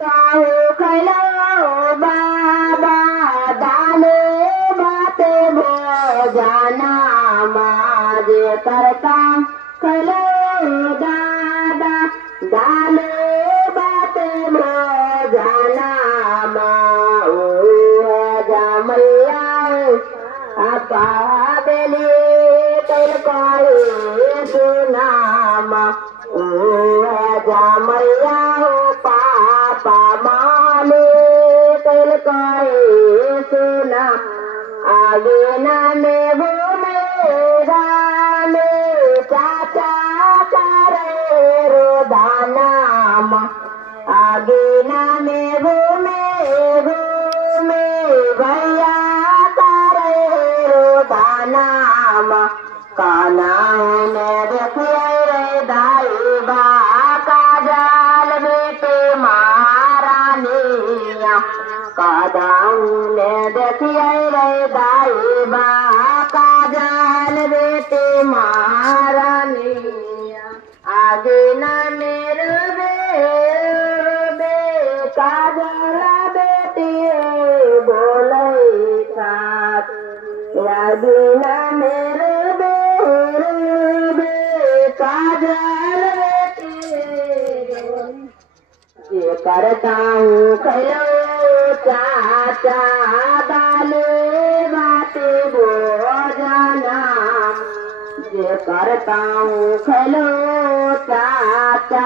काहू खैलो बाबा दाले बाते भोजना माजे करता खैलो दादा दाले बाते भोजना माऊ जामैया आपा बेली तेल काहे सुनामा जामैया पापा माले तेल काहे सुना आगे ना में घूमेगा में चाचा करे रोदाना आगे ना में घूमे भैया करे रोदाना काना में देखिए रे दाई बा काजल बेटे महारानिया कादाऊ ने देखिए रे दाई बा काजल बेटे महारानिया आगे न मेरे बे काजल बेटे बोले साथ आगे न मेरे काजल ये करता हूँ खलो चाचा दाले बाते भोजना ये करता हूँ खलो चाचा